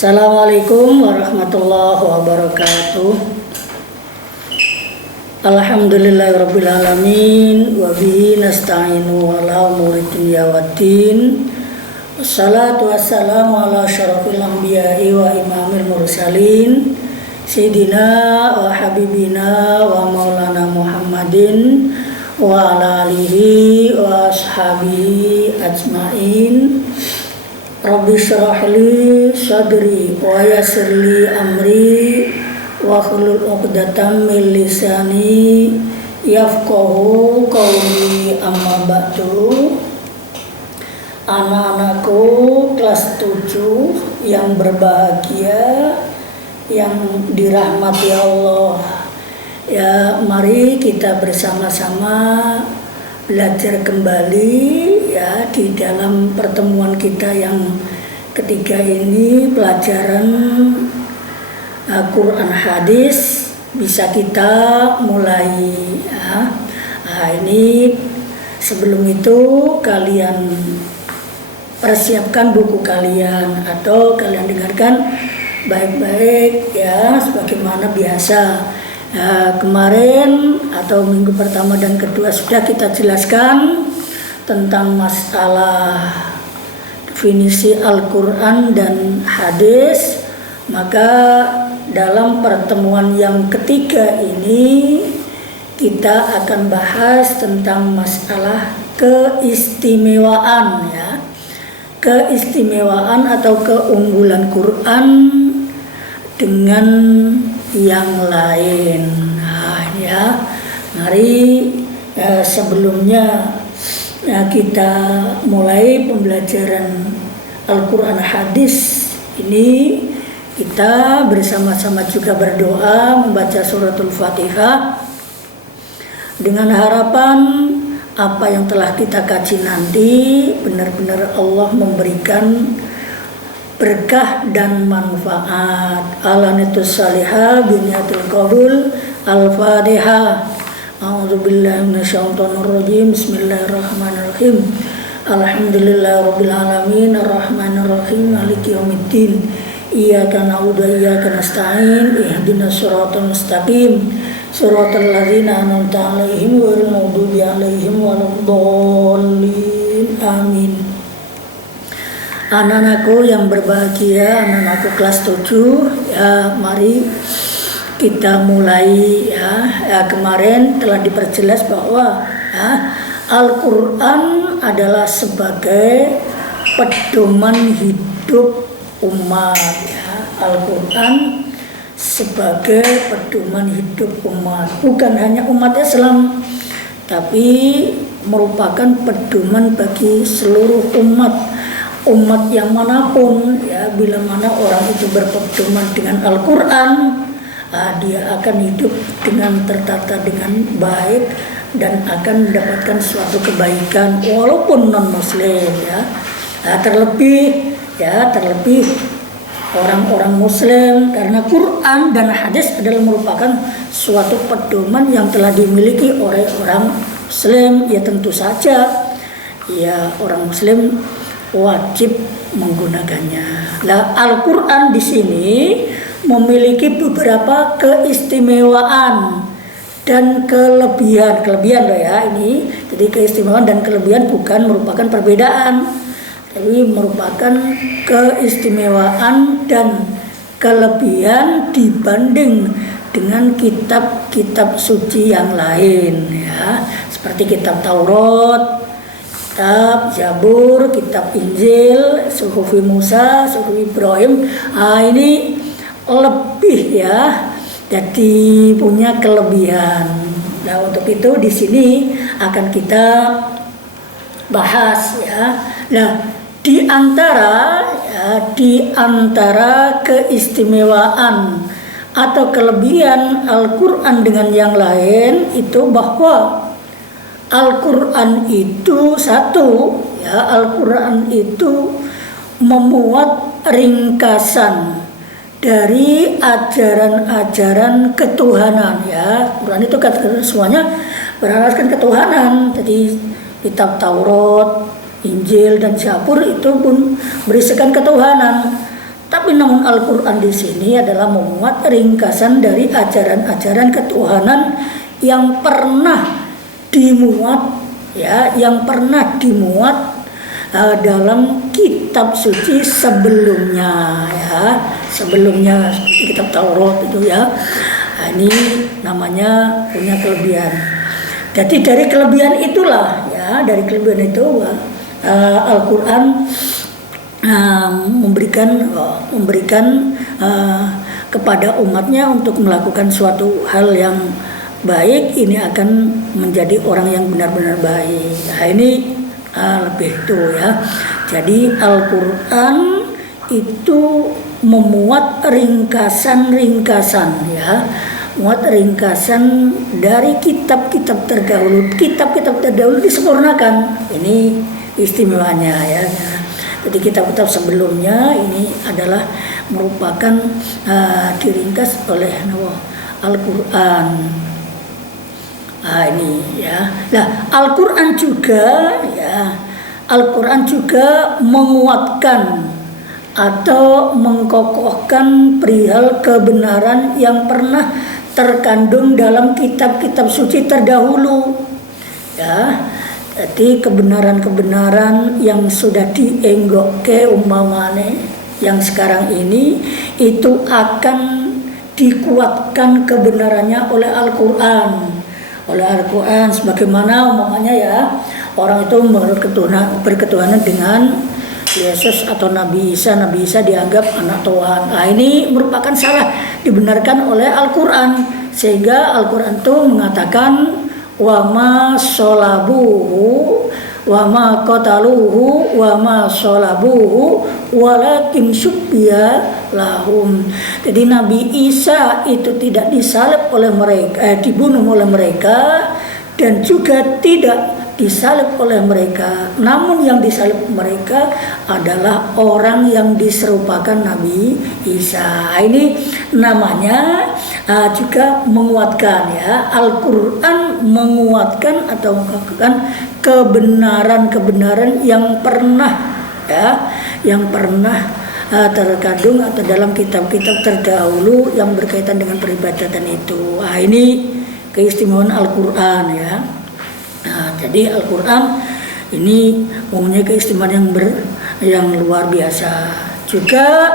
Assalamualaikum warahmatullahi wabarakatuh. Alhamdulillahirabbil alamin wa bihi nasta'inu ala umuri dunya waddin. Wassalatu wassalamu ala asyrafil anbiya'i wa imamil mursalin sayyidina wa habibina wa maulana Muhammadin wa ala alihi wa ashabihi ajmain. Rabbi syrah li sadri wa yassir li amri wa hlul 'uqdatam min lisani yafqahu qawli. Amma ba'du. Anak-anakku kelas 7 yang berbahagia, yang dirahmati Allah. Ya, mari kita bersama-sama belajar kembali ya di dalam pertemuan kita yang ketiga ini, pelajaran Quran hadis. Bisa kita mulai ya. Nah, ini sebelum itu kalian persiapkan buku kalian atau kalian dengarkan baik-baik ya, sebagaimana biasa. Kemarin atau minggu pertama dan kedua sudah kita jelaskan tentang masalah definisi Al-Quran dan hadis. Maka dalam pertemuan yang ketiga ini kita akan bahas tentang masalah keistimewaan ya. Keistimewaan atau keunggulan Quran dengan yang lain. Nah ya, mari sebelumnya kita mulai pembelajaran Al-Quran hadis ini. Kita bersama-sama juga berdoa membaca suratul Fatihah dengan harapan apa yang telah kita kaji nanti benar-benar Allah memberikan berkah dan manfaat. Alanitus salihah biniatul qabul. Al-Fatihah. A'udzubillahi minasyaitonir rajim. Bismillahirrahmanirrahim. Alhamdulillahirabbil alamin arrahmanir rahim maliki yaumiddin. Iyyaka na'budu wa iyyaka nasta'in. Ihdinas siratal mustaqim. Siratal ladzina an'amta 'alaihim ghairil maghdubi 'alaihim waladdallin. Amin. Anak-anakku yang berbahagia, anak-anakku kelas 7 ya, mari kita mulai ya. Kemarin telah diperjelas bahwa ya, Al-Quran adalah sebagai pedoman hidup umat ya. Al-Quran sebagai pedoman hidup umat, bukan hanya umat Islam, tapi merupakan pedoman bagi seluruh umat yang manapun ya. Bila mana orang itu berpedoman dengan Al-Quran, dia akan hidup dengan tertata dengan baik dan akan mendapatkan suatu kebaikan walaupun non muslim ya. Terlebih orang-orang muslim, karena Quran dan hadis adalah merupakan suatu pedoman yang telah dimiliki oleh orang muslim. Ya tentu saja ya, orang muslim wajib menggunakannya. Nah, Al-Quran di sini memiliki beberapa keistimewaan dan kelebihan loh ya ini. Jadi keistimewaan dan kelebihan bukan merupakan perbedaan, tapi merupakan keistimewaan dan kelebihan dibanding dengan kitab-kitab suci yang lain ya, seperti kitab Taurat, kitab Zabur, kitab Injil, Suhufi Musa, Suhufi Ibrahim. Ini lebih ya, jadi punya kelebihan. Nah, untuk itu di sini akan kita bahas ya. Nah, di antara keistimewaan atau kelebihan Al-Quran dengan yang lain itu bahwa Al-Quran itu Al-Quran itu memuat ringkasan dari ajaran-ajaran ketuhanan ya. Quran itu semuanya beralaskan ketuhanan. Jadi kitab Taurat, Injil dan Zabur itu pun berisikan ketuhanan. Tapi namun Al-Quran di sini adalah memuat ringkasan dari ajaran-ajaran ketuhanan yang pernah dimuat, ya, yang pernah dimuat dalam kitab suci sebelumnya, ya, sebelumnya kitab Taurat itu, ya. Nah, ini namanya punya kelebihan. Jadi dari kelebihan itulah, ya, dari kelebihan itu Al-Quran memberikan kepada umatnya untuk melakukan suatu hal yang baik, ini akan menjadi orang yang benar-benar baik. Nah, ini lebih itu, ya. Jadi Al-Quran itu memuat ringkasan-ringkasan, ya, muat ringkasan dari kitab-kitab terdahulu. Kitab-kitab terdahulu disempurnakan. Ini istimewanya, ya. Jadi kitab-kitab sebelumnya ini adalah merupakan diringkas oleh Al-Quran. Nah, ini, ya. Nah, Al-Quran juga, ya, Al-Quran juga menguatkan atau mengkokohkan perihal kebenaran yang pernah terkandung dalam kitab-kitab suci terdahulu, ya. Jadi kebenaran-kebenaran yang sudah dienggokke umpamane yang sekarang ini itu akan dikuatkan kebenarannya oleh Al-Quran. Oleh Al-Quran, sebagaimana umpamanya, ya, orang itu berketuhanan dengan Yesus atau Nabi Isa. Nabi Isa dianggap anak Tuhan. Nah, ini merupakan salah dibenarkan oleh Al-Quran, sehingga Al-Quran itu mengatakan wa ma sholabuhu wa ma qataluhu wa ma sholabuhu walakin syubbiha lahum. Jadi Nabi Isa itu tidak disalib oleh mereka, dibunuh oleh mereka, dan juga tidak disalib oleh mereka. Namun yang disalib mereka adalah orang yang diserupakan Nabi Isa. Ini namanya juga menguatkan, ya. Al-Quran menguatkan atau mengatakan kebenaran-kebenaran yang pernah, ya, yang pernah terkandung atau dalam kitab-kitab terdahulu yang berkaitan dengan peribadatan itu. Nah, ini keistimewaan Al-Quran, ya. Nah, jadi Al-Quran ini mempunyai keistimewaan yang luar biasa. Juga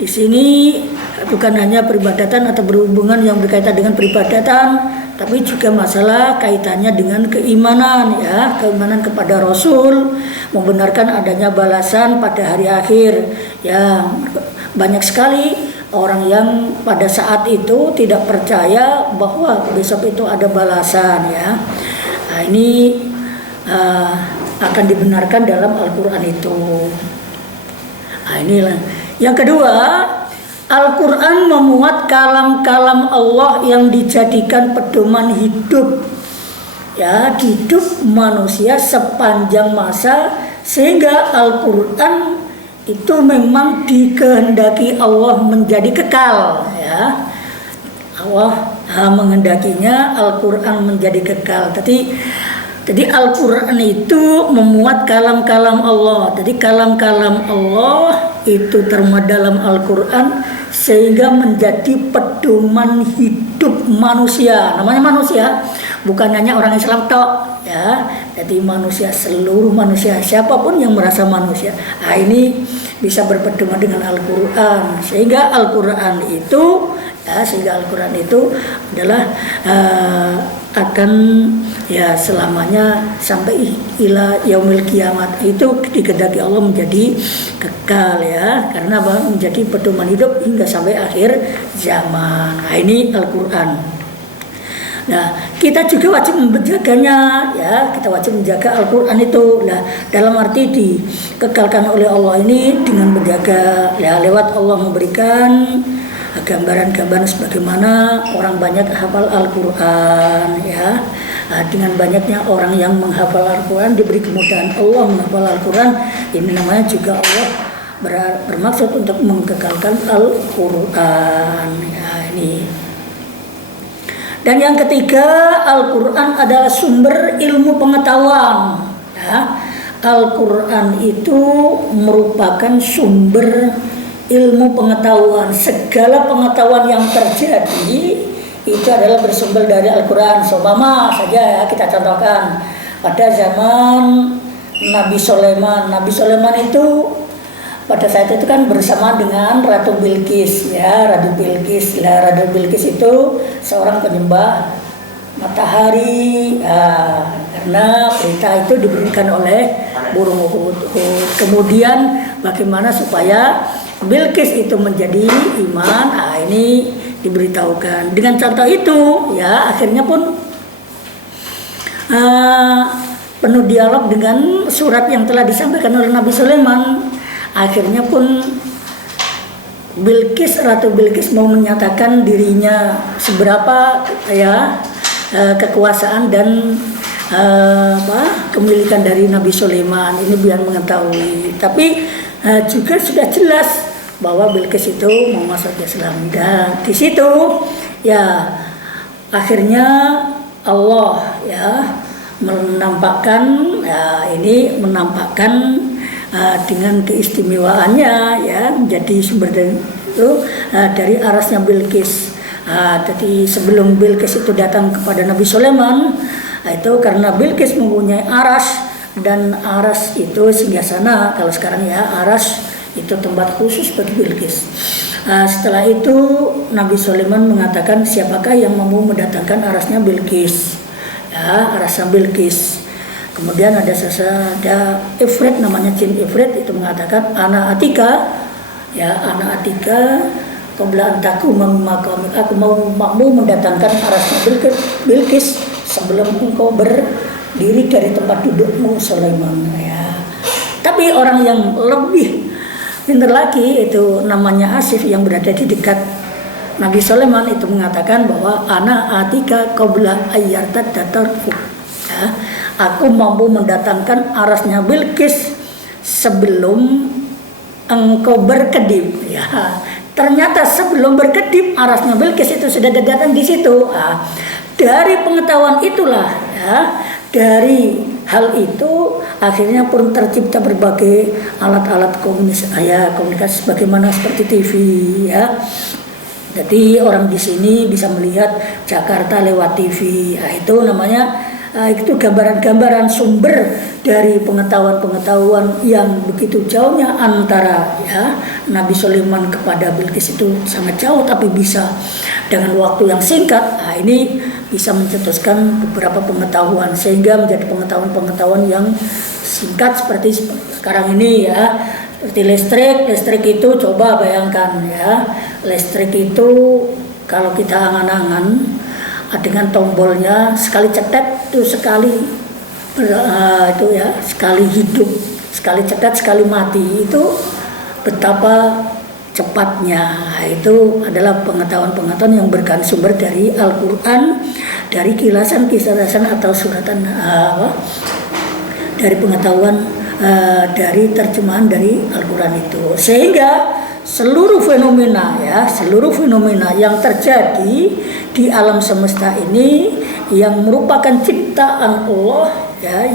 di sini bukan hanya peribadatan atau berhubungan yang berkaitan dengan peribadatan, tapi juga masalah kaitannya dengan keimanan, ya, keimanan kepada Rasul, membenarkan adanya balasan pada hari akhir. Ya, banyak sekali orang yang pada saat itu tidak percaya bahwa besok itu ada balasan, ya. Nah, ini akan dibenarkan dalam Al-Quran itu. Nah, inilah. Yang kedua, Al-Quran memuat kalam-kalam Allah yang dijadikan pedoman hidup, ya, hidup manusia sepanjang masa, sehingga Al-Quran itu memang dikehendaki Allah menjadi kekal, ya. Allah menghendakinya Al-Quran menjadi kekal. Jadi Al-Quran itu memuat kalam-kalam Allah. Jadi kalam-kalam Allah itu termuat dalam Al-Quran sehingga menjadi pedoman hidup manusia. Namanya manusia, bukan hanya orang Islam tok, ya. Jadi manusia, seluruh manusia, siapapun yang merasa manusia. Nah, ini bisa berpedoman dengan Al-Quran, sehingga Al-Quran itu, ya, adalah akan, ya, selamanya sampai ila yaumil kiamat, itu dikehendaki Allah menjadi kekal, ya, karena apa? Menjadi pedoman hidup hingga sampai akhir zaman. Nah, ini Al-Quran. Nah, kita juga wajib menjaganya, ya, kita wajib menjaga Al-Quran itu. Nah, dalam arti dikekalkan oleh Allah ini dengan menjaga, ya, lewat Allah memberikan gambaran-gambaran sebagaimana orang banyak hafal Al-Quran, ya. Nah, dengan banyaknya orang yang menghafal Al-Quran diberi kemudahan Allah menghafal Al-Quran. Ini namanya juga Allah bermaksud untuk mengekalkan Al-Quran, ya, ini. Dan yang ketiga, Al-Quran adalah sumber ilmu pengetahuan, ya. Al-Quran itu merupakan sumber ilmu pengetahuan, segala pengetahuan yang terjadi itu adalah bersumber dari Al-Quran. Seumpama saja ya, kita contohkan pada zaman Nabi Sulaiman. Nabi Sulaiman itu pada saat itu kan bersama dengan Ratu Bilqis ya, Ratu Bilqis. Ratu Bilqis itu seorang penyembah matahari, karena perintah itu diberikan oleh burung hudhud. Kemudian bagaimana supaya Bilqis itu menjadi iman, ini diberitahukan. Dengan contoh itu ya, akhirnya pun penuh dialog dengan surat yang telah disampaikan oleh Nabi Sulaiman. Akhirnya pun Ratu Bilqis mau menyatakan dirinya seberapa ya kekuasaan dan kemilikan dari Nabi Sulaiman ini, biar mengetahui. Tapi juga sudah jelas bahwa Bilqis itu mau masuk Islam, dan di situ ya akhirnya Allah ya menampakkan dengan keistimewaannya ya menjadi sumber itu dari arasnya Bilqis. Jadi sebelum Bilqis itu datang kepada Nabi Sulaiman, itu karena Bilqis mempunyai aras, dan aras itu singgasana. Kalau sekarang ya, aras itu tempat khusus bagi Bilqis. Setelah itu Nabi Sulaiman mengatakan, siapakah yang mampu mendatangkan arasnya Bilqis? Ya, arasnya Bilqis. Kemudian ada ifrit, namanya jin ifrit, itu mengatakan ana atika ya, ana atika qabla antaku maqami, aku mampu mendatangkan arasnya Bilqis sebelum engkau berdiri dari tempat dudukmu Sulaiman ya. Tapi orang yang lebih pintar lagi itu namanya Asif, yang berada di dekat Nabi Sulaiman, itu mengatakan bahwa ana atika qabla ayyartad datarfuk ya, aku mampu mendatangkan arasnya Bilqis sebelum engkau berkedip ya. Ternyata sebelum berkedip arasnya Bilqis itu sudah datang di situ. Dari pengetahuan itulah ya, dari hal itu akhirnya pun tercipta berbagai alat-alat komunikasi sebagaimana seperti TV ya. Jadi orang di sini bisa melihat Jakarta lewat TV. Itu namanya itu gambaran-gambaran sumber dari pengetahuan-pengetahuan yang begitu jauhnya antara ya Nabi Sulaiman kepada Bilqis itu sangat jauh, tapi bisa dengan waktu yang singkat. Ini bisa mencetuskan beberapa pengetahuan sehingga menjadi pengetahuan-pengetahuan yang singkat seperti sekarang ini ya. Seperti listrik itu coba bayangkan ya, listrik itu kalau kita angan-angan dengan tombolnya sekali cetet itu sekali sekali hidup, sekali cetet sekali mati, itu betapa cepatnya. Itu adalah pengetahuan-pengetahuan yang bersumber dari Al-Quran, dari kilasan-kilasan atau suratan dari pengetahuan dari terjemahan dari Al-Quran itu, sehingga seluruh fenomena yang terjadi di alam semesta ini yang merupakan ciptaan Allah ya,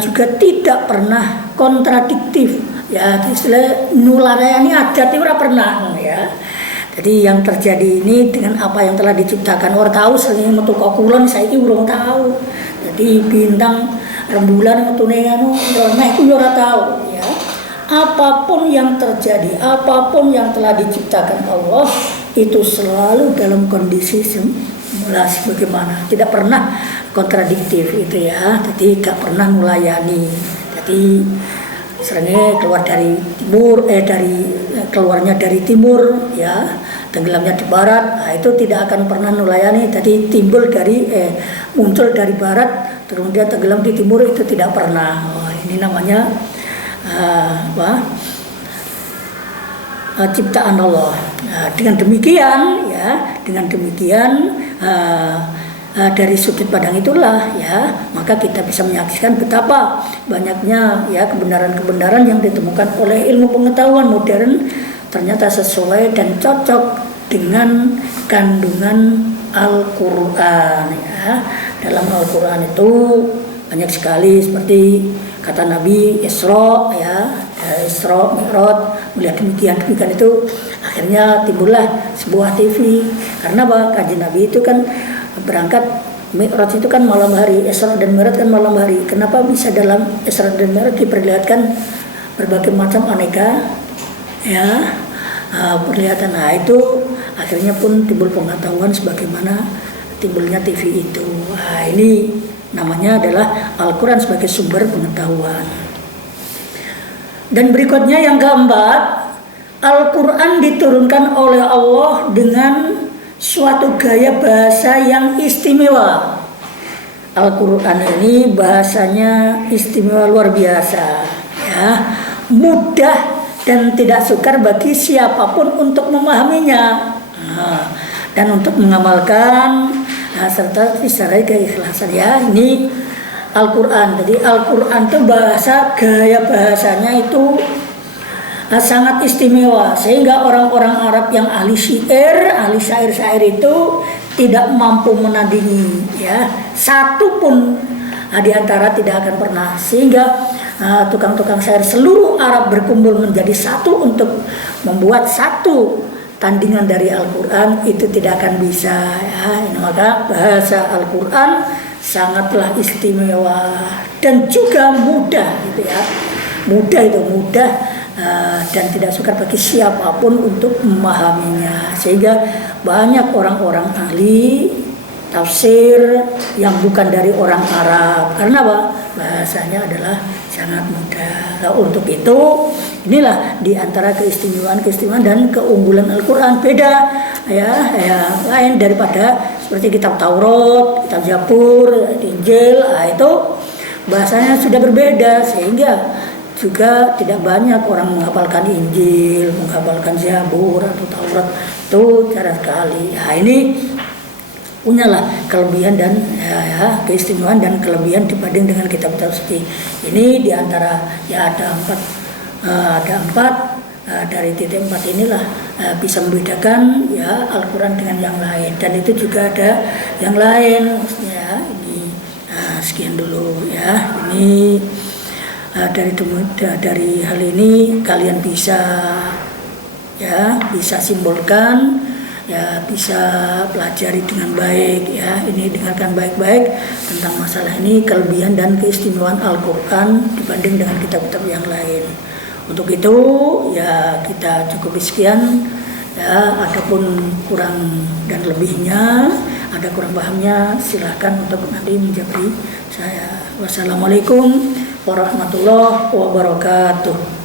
juga tidak pernah kontradiktif ya, istilah nularayani adat itu pernah ya. Jadi yang terjadi ini dengan apa yang telah diciptakan, orang tahu sering metu kulon, saya ini urung tahu. Jadi bintang rembulan metu anu iku ora tahu ya. Apapun yang terjadi, apapun yang telah diciptakan Allah itu selalu dalam kondisi semula sebagaimana, tidak pernah kontradiktif itu ya. Jadi gak pernah melayani. Jadi seringnya keluarnya dari timur ya, tenggelamnya di barat, itu tidak akan pernah melayani. Jadi muncul dari barat kemudian tenggelam di timur, itu tidak pernah. Ini namanya ciptaan Allah. Dengan demikian dari sudut pandang itulah ya, maka kita bisa menyaksikan betapa banyaknya ya kebenaran-kebenaran yang ditemukan oleh ilmu pengetahuan modern ternyata sesuai dan cocok dengan kandungan Al-Quran ya. Dalam Al-Quran itu banyak sekali seperti kata Nabi Isra ya, Isra Mi'raj, melihat demikian itu akhirnya timbullah sebuah TV. Karena apa? Kanjeng Nabi itu kan berangkat Mi'raj itu kan malam hari, Isra dan Mi'raj kan malam hari. Kenapa bisa dalam Isra dan Mi'raj diperlihatkan berbagai macam aneka ya perlihatan? Nah itu akhirnya pun timbul pengetahuan sebagaimana timbulnya TV itu. Nah ini namanya adalah Al-Quran sebagai sumber pengetahuan. Dan berikutnya yang keempat, Al-Quran diturunkan oleh Allah dengan suatu gaya bahasa yang istimewa. Al-Quran ini bahasanya istimewa luar biasa, ya, mudah dan tidak sukar bagi siapapun untuk memahaminya dan untuk mengamalkan serta disertai keikhlasan. Ya, ini Al-Quran. Jadi Al-Quran itu gaya bahasanya itu sangat istimewa, sehingga orang-orang Arab yang ahli syair itu tidak mampu menandingi, ya, satu pun di antara tidak akan pernah. Sehingga tukang-tukang syair seluruh Arab berkumpul menjadi satu untuk membuat satu tandingan dari Al-Quran itu tidak akan bisa, ya. Maka bahasa Al-Quran sangatlah istimewa dan juga mudah, gitu ya. Mudah dan tidak sukar bagi siapapun untuk memahaminya, sehingga banyak orang-orang ahli tafsir yang bukan dari orang Arab. Karena apa? Bahasanya adalah sangat mudah. Nah, untuk itu inilah diantara keistimewaan dan keunggulan Al-Quran. Beda ya lain daripada seperti kitab Taurat, kitab Zabur, Injil. Nah, itu bahasanya sudah berbeda, sehingga juga tidak banyak orang menghafalkan Injil, menghafalkan Zabur atau Taurat, itu jarang sekali. Nah, ini punyalah kelebihan dan keistimewaan dan kelebihan dibanding dengan kitab suci. Ini diantara ada empat dari titik 4 inilah bisa membedakan ya Al-Quran dengan yang lain, dan itu juga ada yang lain ya. Ini sekian dulu ya. Ini dari hal ini kalian bisa simpulkan, ya, bisa pelajari dengan baik ya. Ini dengarkan baik-baik tentang masalah ini, kelebihan dan keistimewaan Al-Quran dibanding dengan kitab-kitab yang lain. Untuk itu ya kita cukup sekian ya. Adapun kurang dan lebihnya, ada kurang pahamnya, silahkan untuk nanti menjawab saya. Wassalamualaikum warahmatullahi wabarakatuh.